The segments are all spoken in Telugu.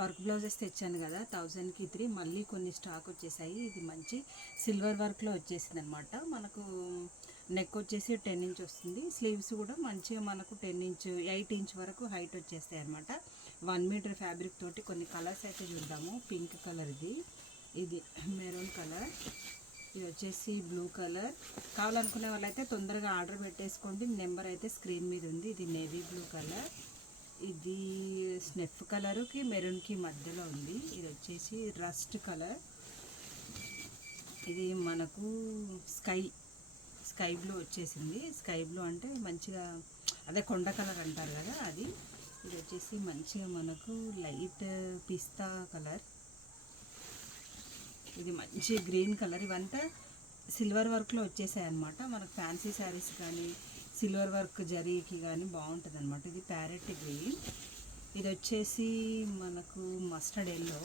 వర్క్ బ్లౌజెస్ తెచ్చాను కదా 1000కి 3 మళ్ళీ కొన్ని స్టాక్ వచ్చేసాయి. ఇది మంచి సిల్వర్ వర్క్లో వచ్చేసింది అనమాట. మనకు నెక్ వచ్చేసి 10 ఇంచ్ వస్తుంది. స్లీవ్స్ కూడా మంచిగా మనకు 10 ఇంచ్ 8 ఇంచ్ వరకు హైట్ వచ్చేస్తాయి అనమాట. 1 మీటర్ ఫ్యాబ్రిక్ తోటి కొన్ని కలర్స్ అయితే చూద్దాము. పింక్ కలర్, ఇది మెరూన్ కలర్, ఇది వచ్చేసి బ్లూ కలర్. కావాలనుకునే వాళ్ళైతే తొందరగా ఆర్డర్ పెట్టేసుకోండి. నెంబర్ అయితే స్క్రీన్ మీద ఉంది. ఇది నేవీ బ్లూ కలర్, ఇది స్నెఫ్ కలర్కి మెరూన్కి మధ్యలో ఉంది. ఇది వచ్చేసి రస్ట్ కలర్, ఇది మనకు స్కై బ్లూ వచ్చేసింది. స్కై బ్లూ అంటే మంచిగా అదే కొండ కలర్ అంటారు కదా అది. ఇది వచ్చేసి మంచిగా మనకు లైట్ పిస్తా కలర్, ఇది మంచి గ్రీన్ కలర్. ఇవంతా సిల్వర్ వర్క్లో వచ్చేసాయి అనమాట. మనకు ఫ్యాన్సీ శారీస్ కానీ సిల్వర్ వర్క్ జరీకి కానీ బాగుంటుంది అనమాట. ఇది ప్యారెట్ గ్రీన్, ఇది వచ్చేసి మనకు మస్టర్డ్ ఎల్లో,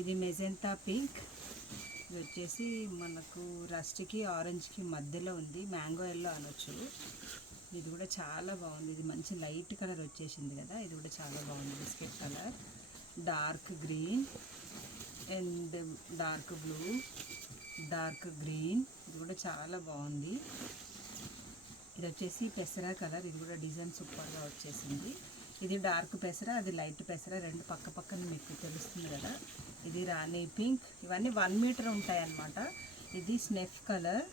ఇది మెజెంతా పింక్, ఇది వచ్చేసి మనకు రస్ట్కి ఆరెంజ్కి మధ్యలో ఉంది. మ్యాంగో ఎల్లో అనొచ్చు. ఇది కూడా చాలా బాగుంది. ఇది మంచి లైట్ కలర్ వచ్చేసింది కదా, ఇది కూడా చాలా బాగుంది. Biscuit colour, dark green and dark blue, dark green, ఇది కూడా చాలా బాగుంది. ఇది వచ్చేసి పెసరా కలర్, ఇది కూడా డిజైన్ సూపర్గా వచ్చేసింది. ఇది డార్క్ పెసరా, అది లైట్ పెసరా, రెండు పక్క పక్కన మీకు తెలుస్తుంది కదా. ఇది రాణి పింక్, ఇవన్నీ 1 మీటర్ ఉంటాయి అన్నమాట. ఇది స్నెఫ్ కలర్,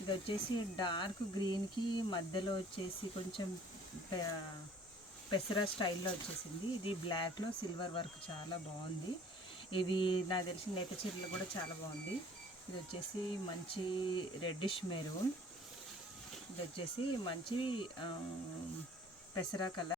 ఇది వచ్చేసి డార్క్ గ్రీన్కి మధ్యలో వచ్చేసి కొంచెం పెసరా స్టైల్లో వచ్చేసింది. ఇది బ్లాక్లో సిల్వర్ వర్క్ చాలా బాగుంది. ఇవి నాకు తెలిసిన నేత చీరలు కూడా చాలా బాగుంది. ఇది వచ్చేసి మంచి రెడ్డిష్ మెరూన్, ఇది వచ్చేసి మంచి పెసరా కలర్.